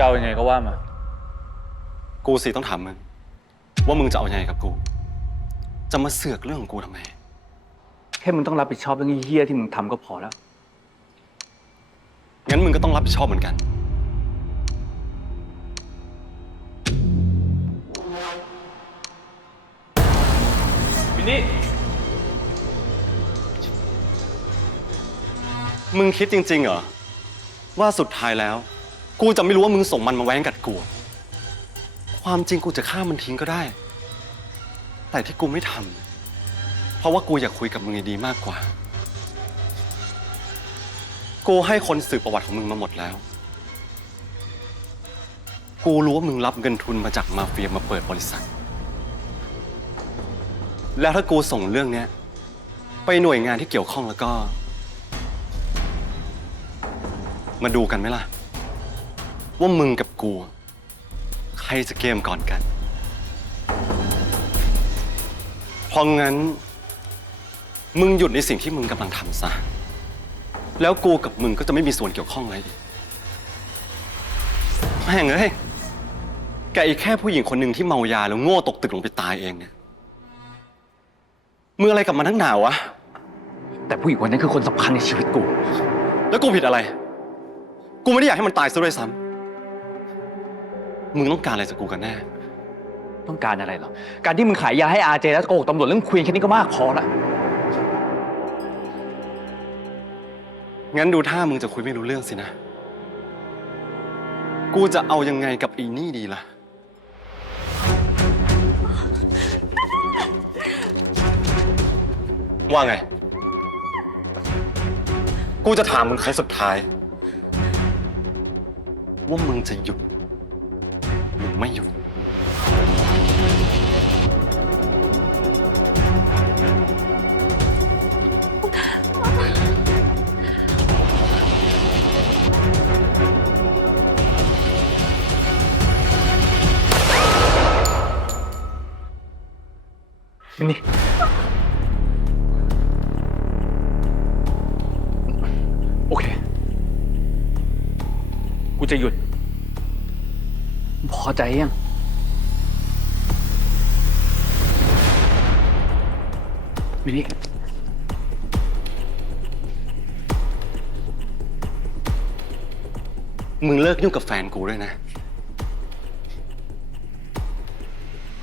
จะเอายังไงก็ว่ามา กูสิต้องถามมึงว่ามึงจะเอายังไงกับกู จะมาเสือกเรื่องของกูทำไม แค่มึงต้องรับผิดชอบเรื่องเฮี้ยๆที่มึงทำก็พอแล้ว งั้นมึงก็ต้องรับผิดชอบเหมือนกัน วินนี่ มึงคิดจริงๆเหรอ ว่าสุดท้ายแล้ว กูจะไม่รู้ว่ามึงส่งมันมาแว้งกัดกู ความจริงกูจะฆ่ามันทิ้งก็ได้ แต่ที่กูไม่ทำเพราะว่ากูอยากคุยกับมึงดีๆมากกว่า กูให้คนสืบประวัติของมึงมาหมดแล้ว กูรู้ว่ามึงรับเงินทุนมาจากมาเฟียมาเปิดบริษัท แล้วถ้ากูส่งเรื่องเนี้ย ไปหน่วยงานที่เกี่ยวข้องแล้วก็ มาดูกันไหมล่ะ ว่ามึงกับกู ใครจะเกมก่อนกัน เพราะงั้น มึงหยุดในสิ่งที่มึงกำลังทำซะ แล้วกูกับมึงก็จะไม่มีส่วนเกี่ยวข้องอะไรอีกแม่งเอ้ยแกอีกแค่ผู้หญิงคนหนึ่งที่เมายาแล้วโง่ตกตึกลงไปตายเองเนี่ยมึงอะไรกับมันทั้งหนาวะ แต่ผู้หญิงคนนั้นคือคนสำคัญในชีวิตกู แล้วกูผิดอะไร กูไม่ได้อยากให้มันตายซะด้วยซ้ำ มึงต้องการอะไรจากกูกันแน่ ต้องการอะไรเหรอ การที่มึงขายยาให้อาเจแล้วโกหกตำรวจเรื่องควีนแค่นี้ก็มากพอละ งั้นดูท่ามึงจะคุยไม่รู้เรื่องสินะ กูจะเอายังไงกับอีนี่ดีล่ะ ว่าไง กูจะถามมึงครั้งสุดท้าย ว่ามึงจะหยุดหรือ ไม่หยุดนนี่ โอเค กูจะหยุด พอใจยังวินนี่มึงเลิกยุ่งกับแฟนกูด้วยนะ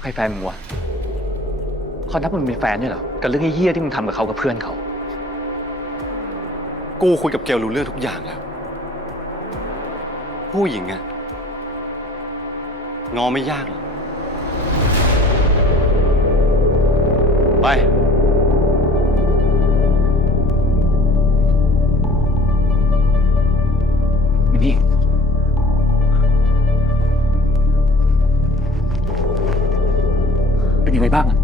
ใครแฟนมึงวะเขานับมึงเป็นแฟนด้วยเหรอ กับเรื่องเฮี้ยๆที่มึงทำกับเขากับเพื่อนเขา กูคุยกับเกลรู้เรื่องทุกอย่างแล้ว ผู้หญิงอะ งอไม่ยากหรอกไปนี่เป็นยังไงบ้างอะ